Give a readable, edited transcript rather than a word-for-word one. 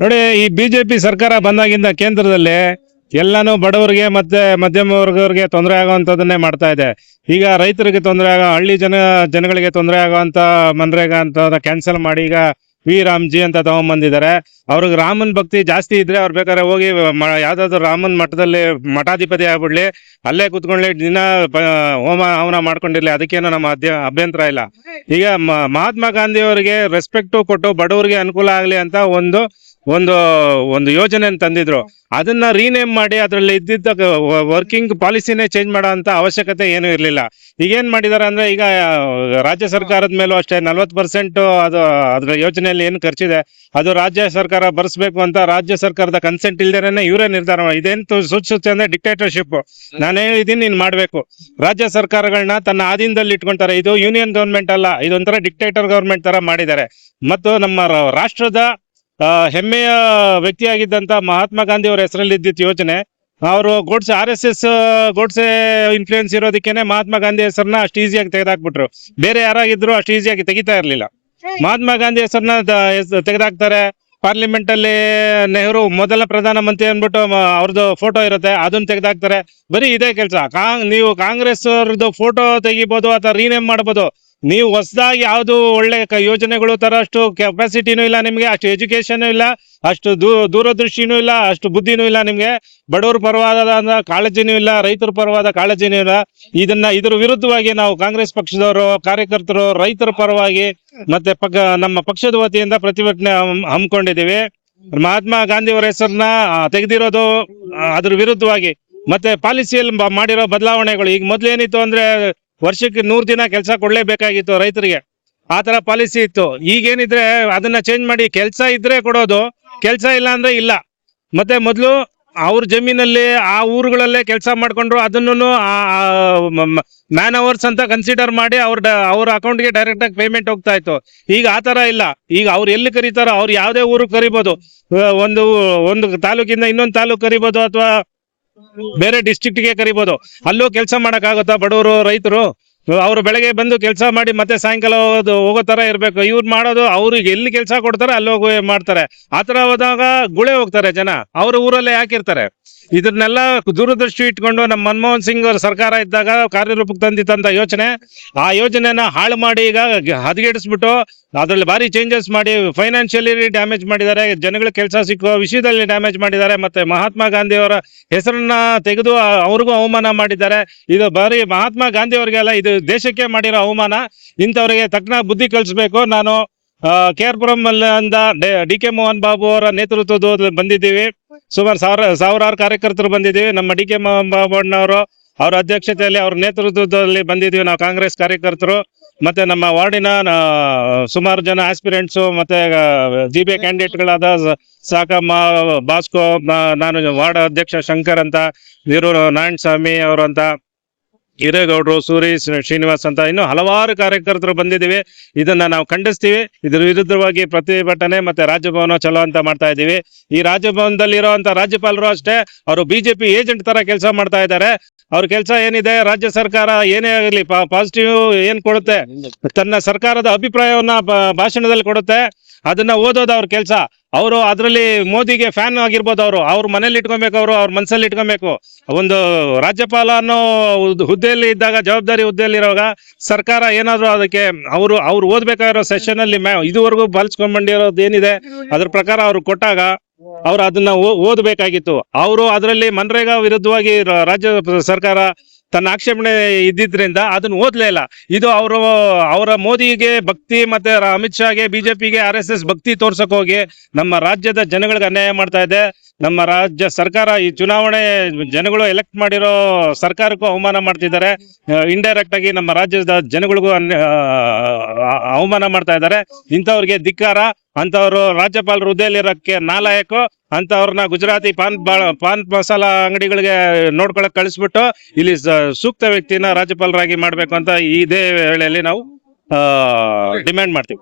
ನೋಡಿ, ಈ ಬಿಜೆಪಿ ಸರ್ಕಾರ ಬಂದಾಗಿಂದ ಕೇಂದ್ರದಲ್ಲಿ ಎಲ್ಲಾನು ಬಡವರಿಗೆ ಮತ್ತೆ ಮಧ್ಯಮ ವರ್ಗದವರಿಗೆ ತೊಂದರೆ ಆಗುವಂತದನ್ನೇ ಮಾಡ್ತಾ ಇದೆ. ಈಗ ರೈತರಿಗೆ ತೊಂದರೆ ಹಳ್ಳಿ ಜನಗಳಿಗೆ ತೊಂದರೆ ಆಗುವಂತ ಮನ್ರೇಗಾ ಅಂತ ಕ್ಯಾನ್ಸಲ್ ಮಾಡಿ ಈಗ ವಿ ರಾಮ್ಜಿ ಅಂತ ತಗೊಂಡ್ಬಂದಿದ್ದಾರೆ. ಅವ್ರಿಗೆ ರಾಮನ್ ಭಕ್ತಿ ಜಾಸ್ತಿ ಇದ್ರೆ ಅವ್ರು ಬೇಕಾದ್ರೆ ಹೋಗಿ ಯಾವ್ದಾದ್ರು ರಾಮನ್ ಮಠದಲ್ಲಿ ಮಠಾಧಿಪತಿ ಆಗ್ಬಿಡ್ಲಿ, ಅಲ್ಲೇ ಕುತ್ಕೊಳ್ಳಿ, ದಿನ ಹೋಮ ಹವನ ಮಾಡ್ಕೊಂಡಿರ್ಲಿ, ಅದಕ್ಕೇನು ನಮ್ಮ ಅಭ್ಯಂತರ ಇಲ್ಲ. ಈಗ ಮಹಾತ್ಮ ಗಾಂಧಿ ಅವರಿಗೆ ರೆಸ್ಪೆಕ್ಟ್ ಕೊಟ್ಟು ಬಡವರಿಗೆ ಅನುಕೂಲ ಆಗ್ಲಿ ಅಂತ ಒಂದು ಒಂದು ಒಂದು ಯೋಜನೆ ತಂದಿದ್ರು. ಅದನ್ನ ರೀನೇಮ್ ಮಾಡಿ ಅದರಲ್ಲಿ ಇದ್ದಿದ್ದ ವರ್ಕಿಂಗ್ ಪಾಲಿಸಿನೇ ಚೇಂಜ್ ಮಾಡೋ ಅಂತ ಅವಶ್ಯಕತೆ ಏನು ಇರಲಿಲ್ಲ. ಈಗ ಏನ್ ಮಾಡಿದಾರೆ ಅಂದ್ರೆ, ಈಗ ರಾಜ್ಯ ಸರ್ಕಾರದ ಮೇಲೂ ಅಷ್ಟೇ 40% ಅದು ಅದ್ರ ಯೋಜನೆಯಲ್ಲಿ ಏನು ಖರ್ಚಿದೆ ಅದು ರಾಜ್ಯ ಸರ್ಕಾರ ಭರಿಸಬೇಕು ಅಂತ ರಾಜ್ಯ ಸರ್ಕಾರದ ಕನ್ಸೆಂಟ್ ಇಲ್ದೇನೆ ಇವರೇ ನಿರ್ಧಾರ. ಇದೇನು ಸೂಚಿಸುತ್ತೆ ಅಂದ್ರೆ ಡಿಕ್ಟೇಟರ್ಶಿಪ್. ನಾನು ಹೇಳಿದೀನಿ, ನೀನ್ ಮಾಡ್ಬೇಕು. ರಾಜ್ಯ ಸರ್ಕಾರಗಳನ್ನ ತನ್ನ ಆಧೀನದಲ್ಲಿ ಇಟ್ಕೊಂತಾರೆ. ಇದು ಯೂನಿಯನ್ ಗವರ್ಮೆಂಟ್ ಅಲ್ಲ, ಇದೊಂಥರ ಡಿಕ್ಟೇಟರ್ ಗವರ್ಮೆಂಟ್ ತರ ಮಾಡಿದ್ದಾರೆ. ಮತ್ತು ನಮ್ಮ ರಾಷ್ಟ್ರದ ಹೆಮ್ಮೆಯ ವ್ಯಕ್ತಿಯಾಗಿದ್ದಂತ ಮಹಾತ್ಮ ಗಾಂಧಿ ಅವರ ಹೆಸರಲ್ಲಿ ಇದ್ದಿದ್ದ ಯೋಜನೆ, ಅವರು ಗೋಡ್ಸೆ RSS ಗೋಡ್ಸೆ ಇನ್ಫ್ಲೂಯೆನ್ಸ್ ಇರೋದಕ್ಕೇನೆ ಮಹಾತ್ಮ ಗಾಂಧಿ ಹೆಸರನ್ನ ಅಷ್ಟು ಈಸಿಯಾಗಿ ತೆಗೆದಾಕ್ಬಿಟ್ರು. ಬೇರೆ ಯಾರಾಗಿದ್ರು ಅಷ್ಟು ಈಸಿಯಾಗಿ ತೆಗಿತಾ ಇರ್ಲಿಲ್ಲ. ಮಹಾತ್ಮ ಗಾಂಧಿ ಹೆಸರನ್ನ ತೆಗೆದಾಕ್ತಾರೆ. ಪಾರ್ಲಿಮೆಂಟ್ ಅಲ್ಲಿ ನೆಹರು ಮೊದಲ ಪ್ರಧಾನ ಮಂತ್ರಿ ಅಂದ್ಬಿಟ್ಟು ಅವ್ರದ್ದು ಫೋಟೋ ಇರುತ್ತೆ, ಅದನ್ನ ತೆಗೆದಾಕ್ತಾರೆ. ಬರೀ ಇದೇ ಕೆಲಸ. ನೀವು ಕಾಂಗ್ರೆಸ್ ಅವ್ರದ್ದು ಫೋಟೋ ತೆಗಿಬಹುದು ಅಥವಾ ರೀನೇಮ್ ಮಾಡಬಹುದು. ನೀವು ಹೊಸದಾಗಿ ಯಾವ್ದು ಒಳ್ಳೆ ಯೋಜನೆಗಳು ತರ ಅಷ್ಟು ಕೆಪಾಸಿಟಿನೂ ಇಲ್ಲ ನಿಮ್ಗೆ, ಅಷ್ಟು ಎಜುಕೇಶನ್ ಇಲ್ಲ, ಅಷ್ಟು ದೂರದೃಷ್ಟಿನೂ ಇಲ್ಲ, ಅಷ್ಟು ಬುದ್ಧಿನೂ ಇಲ್ಲ ನಿಮ್ಗೆ. ಬಡವರ ಪರವಾದ ಕಾಳಜಿನೂ ಇಲ್ಲ, ರೈತರ ಪರವಾದ ಕಾಳಜಿನೂ ಇಲ್ಲ. ಇದ್ರ ವಿರುದ್ಧವಾಗಿ ನಾವು ಕಾಂಗ್ರೆಸ್ ಪಕ್ಷದವರು, ಕಾರ್ಯಕರ್ತರು, ರೈತರ ಪರವಾಗಿ ಮತ್ತೆ ನಮ್ಮ ಪಕ್ಷದ ವತಿಯಿಂದ ಪ್ರತಿಭಟನೆ ಹಮ್ಮಿಕೊಂಡಿದ್ದೀವಿ. ಮಹಾತ್ಮ ಗಾಂಧಿ ಅವರ ಹೆಸರನ್ನ ತೆಗೆದಿರೋದು ಅದ್ರ ವಿರುದ್ಧವಾಗಿ. ಮತ್ತೆ ಪಾಲಿಸಿಯಲ್ಲಿ ಮಾಡಿರೋ ಬದಲಾವಣೆಗಳು, ಈಗ ಮೊದ್ಲೇನಿತ್ತು ಅಂದ್ರೆ ವರ್ಷಕ್ಕೆ 100 ದಿನ ಕೆಲಸ ಕೊಡ್ಲೇಬೇಕಾಗಿತ್ತು ರೈತರಿಗೆ, ಆ ತರ ಪಾಲಿಸಿ ಇತ್ತು. ಈಗೇನಿದ್ರೆ ಅದನ್ನ ಚೇಂಜ್ ಮಾಡಿ ಕೆಲಸ ಇದ್ರೆ ಕೊಡೋದು, ಕೆಲಸ ಇಲ್ಲ ಅಂದ್ರೆ ಇಲ್ಲ. ಮತ್ತೆ ಮೊದಲು ಅವ್ರ ಜಮೀನಲ್ಲಿ ಆ ಊರುಗಳಲ್ಲೇ ಕೆಲಸ ಮಾಡ್ಕೊಂಡ್ರು, ಅದನ್ನು ಮ್ಯಾನ್ ಅವರ್ಸ್ ಅಂತ ಕನ್ಸಿಡರ್ ಮಾಡಿ ಅವ್ರ ಅಕೌಂಟ್ಗೆ ಡೈರೆಕ್ಟ್ ಆಗಿ ಪೇಮೆಂಟ್ ಹೋಗ್ತಾ ಇತ್ತು. ಈಗ ಆ ತರ ಇಲ್ಲ. ಈಗ ಅವ್ರು ಎಲ್ಲಿ ಕರೀತಾರೋ ಅವ್ರು ಯಾವ್ದೇ ಊರಿಗೆ ಕರಿಬೋದು, ಒಂದು ತಾಲೂಕಿಂದ ಇನ್ನೊಂದು ತಾಲೂಕು ಕರಿಬೋದು, ಅಥವಾ ಬೇರೆ ಡಿಸ್ಟ್ರಿಕ್ಟ್ಗೆ ಕರಿಬೋದು. ಅಲ್ಲೂ ಕೆಲಸ ಮಾಡಕ್ ಆಗುತ್ತಾ ಬಡವರು ರೈತರು? ಅವ್ರು ಬೆಳಗ್ಗೆ ಬಂದು ಕೆಲಸ ಮಾಡಿ ಮತ್ತೆ ಸಾಯಂಕಾಲ ಹೋಗೋ ತರ ಇರ್ಬೇಕು. ಇವ್ರು ಮಾಡೋದು, ಅವ್ರಿಗೆ ಎಲ್ಲಿ ಕೆಲಸ ಕೊಡ್ತಾರೆ ಅಲ್ಲಿ ಹೋಗಿ ಮಾಡ್ತಾರೆ. ಆತರ ಹೋದಾಗ ಗುಳೆ ಹೋಗ್ತಾರೆ ಜನ, ಅವ್ರ ಊರಲ್ಲೇ ಯಾಕಿರ್ತಾರೆ? ಇದನ್ನೆಲ್ಲ ದೂರದೃಷ್ಟಿ ಇಟ್ಕೊಂಡು ನಮ್ಮ ಮನಮೋಹನ್ ಸಿಂಗ್ ಅವ್ರ ಸರ್ಕಾರ ಇದ್ದಾಗ ಕಾರ್ಯರೂಪಕ್ಕೆ ತಂದಿತ್ತಂತ ಯೋಚನೆ, ಆ ಯೋಜನೆನ ಹಾಳು ಮಾಡಿ ಈಗ ಹದಗೆಡಿಸ್ಬಿಟ್ಟು ಅದ್ರಲ್ಲಿ ಭಾರಿ ಚೇಂಜಸ್ ಮಾಡಿ ಫೈನಾನ್ಷಿಯಲಿ ಡ್ಯಾಮೇಜ್ ಮಾಡಿದ್ದಾರೆ. ಜನಗಳ ಕೆಲಸ ಸಿಕ್ಕೋ ವಿಷಯದಲ್ಲಿ ಡ್ಯಾಮೇಜ್ ಮಾಡಿದ್ದಾರೆ. ಮತ್ತೆ ಮಹಾತ್ಮ ಗಾಂಧಿ ಅವರ ಹೆಸರನ್ನ ತೆಗೆದು ಅವ್ರಿಗೂ ಅವಮಾನ ಮಾಡಿದ್ದಾರೆ. ಇದು ಬರೀ ಮಹಾತ್ಮ ಗಾಂಧಿ ಅವ್ರಿಗೆ ಅಲ್ಲ, ಇದು ದೇಶಕ್ಕೆ ಮಾಡಿರೋ ಅವಮಾನ. ಇಂಥವ್ರಿಗೆ ತಕ್ಷಣ ಬುದ್ಧಿ ಕಲಿಸ್ಬೇಕು. ನಾನು KR-ಪುರಂ ಅಂದ DK ಮೋಹನ್ ಬಾಬು ಅವರ ನೇತೃತ್ವದಲ್ಲಿ ಬಂದಿದ್ದೀವಿ. ಸುಮಾರು ಸಾವಿರಾರು ಕಾರ್ಯಕರ್ತರು ಬಂದಿದ್ದೀವಿ. ನಮ್ಮ DK ಮೋಹನ್ ಬಾಬು ಅಣ್ಣವರು ಅವರ ಅಧ್ಯಕ್ಷತೆಯಲ್ಲಿ, ಅವ್ರ ನೇತೃತ್ವದಲ್ಲಿ ಬಂದಿದ್ದೀವಿ ನಾವು ಕಾಂಗ್ರೆಸ್ ಕಾರ್ಯಕರ್ತರು. ಮತ್ತೆ ನಮ್ಮ ವಾರ್ಡಿನ ಸುಮಾರು ಜನ ಆಸ್ಪಿರೆಂಟ್ಸು, ಮತ್ತೆ GB ಕ್ಯಾಂಡಿಡೇಟ್ಗಳಾದ ಸಾಕಮ್ಮ, ಬಾಸ್ಕೋ, ನಾನು ವಾರ್ಡ್ ಅಧ್ಯಕ್ಷ ಶಂಕರ್ ಅಂತ, ಇವರು ನಾರಾಯಣ ಸ್ವಾಮಿ ಅವರು ಅಂತ, ಹಿರೇಗೌಡರು, ಸೂರಿ ಶ್ರೀನಿವಾಸ್ ಅಂತ, ಇನ್ನು ಹಲವಾರು ಕಾರ್ಯಕರ್ತರು ಬಂದಿದ್ದೀವಿ. ಇದನ್ನ ನಾವು ಖಂಡಿಸ್ತೀವಿ. ಇದ್ರ ವಿರುದ್ಧವಾಗಿ ಪ್ರತಿಭಟನೆ ಮತ್ತೆ ರಾಜಭವನ ಚಲೋ ಅಂತ ಮಾಡ್ತಾ ಇದ್ದೀವಿ. ಈ ರಾಜಭವನದಲ್ಲಿರುವಂತ ರಾಜ್ಯಪಾಲರು ಅಷ್ಟೇ, ಅವರು ಬಿಜೆಪಿ ಏಜೆಂಟ್ ತರ ಕೆಲಸ ಮಾಡ್ತಾ ಇದ್ದಾರೆ. ಅವ್ರ ಕೆಲಸ ಏನಿದೆ, ರಾಜ್ಯ ಸರ್ಕಾರ ಏನೇ ಆಗಲಿ ಪಾಸಿಟಿವ್ ಏನ್ ಕೊಡುತ್ತೆ, ತನ್ನ ಸರ್ಕಾರದ ಅಭಿಪ್ರಾಯವನ್ನ ಭಾಷಣದಲ್ಲಿ ಕೊಡುತ್ತೆ, ಅದನ್ನ ಓದೋದು ಅವ್ರ ಕೆಲಸ. ಅವರು ಅದರಲ್ಲಿ ಮೋದಿಗೆ ಫ್ಯಾನ್ ಆಗಿರ್ಬೋದು, ಅವ್ರ ಮನೇಲಿ ಇಟ್ಕೊಬೇಕು, ಅವ್ರ ಮನಸ್ಸಲ್ಲಿ ಇಟ್ಕೊಬೇಕು. ಒಂದು ರಾಜ್ಯಪಾಲ ಅನ್ನೋ ಹುದ್ದೆಯಲ್ಲಿ ಇದ್ದಾಗ, ಜವಾಬ್ದಾರಿ ಹುದ್ದೆಯಲ್ಲಿ ಇರುವಾಗ ಸರ್ಕಾರ ಏನಾದ್ರು ಅದಕ್ಕೆ ಅವ್ರು ಓದ್ಬೇಕಾಗಿರೋ ಸೆಷನ್ ಅಲ್ಲಿ ಇದುವರೆಗೂ ಪಾಲಿಸ್ಕೊಂಡ್ಬಂದಿರೋದು ಏನಿದೆ ಅದ್ರ ಪ್ರಕಾರ ಅವ್ರು ಕೊಟ್ಟಾಗ ಅವ್ರು ಅದನ್ನ ಓದಬೇಕಾಗಿತ್ತು. ಅವರು ಅದರಲ್ಲಿ ಮನ್ರೇಗಾ ವಿರುದ್ಧವಾಗಿ ರಾಜ್ಯ ಸರ್ಕಾರ ತನ್ನ ಆಕ್ಷೇಪಣೆ ಇದ್ದಿದ್ರಿಂದ ಅದನ್ನ ಓದ್ಲೇ ಇಲ್ಲ. ಇದು ಅವರ ಮೋದಿಗೆ ಭಕ್ತಿ, ಮತ್ತೆ ಅಮಿತ್ ಶಾಗೆ, ಬಿಜೆಪಿಗೆ RSS ಭಕ್ತಿ ತೋರ್ಸಕ್ ಹೋಗಿ ನಮ್ಮ ರಾಜ್ಯದ ಜನಗಳಿಗೆ ಅನ್ಯಾಯ ಮಾಡ್ತಾ ಇದೆ. ನಮ್ಮ ರಾಜ್ಯ ಸರ್ಕಾರ ಈ ಚುನಾವಣೆ ಜನಗಳು ಎಲೆಕ್ಟ್ ಮಾಡಿರೋ ಸರ್ಕಾರಕ್ಕೂ ಅವಮಾನ ಮಾಡ್ತಿದ್ದಾರೆ. ಇಂಡೈರೆಕ್ಟ್ ಆಗಿ ನಮ್ಮ ರಾಜ್ಯದ ಜನಗಳಿಗೂ ಅವಮಾನ ಮಾಡ್ತಾ ಇದ್ದಾರೆ. ಇಂಥವ್ರಿಗೆ ಧಿಕ್ಕಾರ. ಅಂತವ್ರು ರಾಜ್ಯಪಾಲರ ಹುದ್ದೆಯಲ್ಲಿರೋಕ್ಕೆ ನಾಲಾಯಕು ಅಂತವ್ರನ್ನ ಗುಜರಾತಿ ಪಾನ್ ಮಸಾಲ ಅಂಗಡಿಗಳಿಗೆ ನೋಡ್ಕೊಳಕ್ ಕಳಿಸ್ಬಿಟ್ಟು ಇಲ್ಲಿ ಸೂಕ್ತ ವ್ಯಕ್ತಿನ ರಾಜ್ಯಪಾಲರಾಗಿ ಮಾಡ್ಬೇಕು ಅಂತ ಇದೇ ವೇಳೆಯಲ್ಲಿ ನಾವು ಡಿಮ್ಯಾಂಡ್ ಮಾಡ್ತೀವಿ.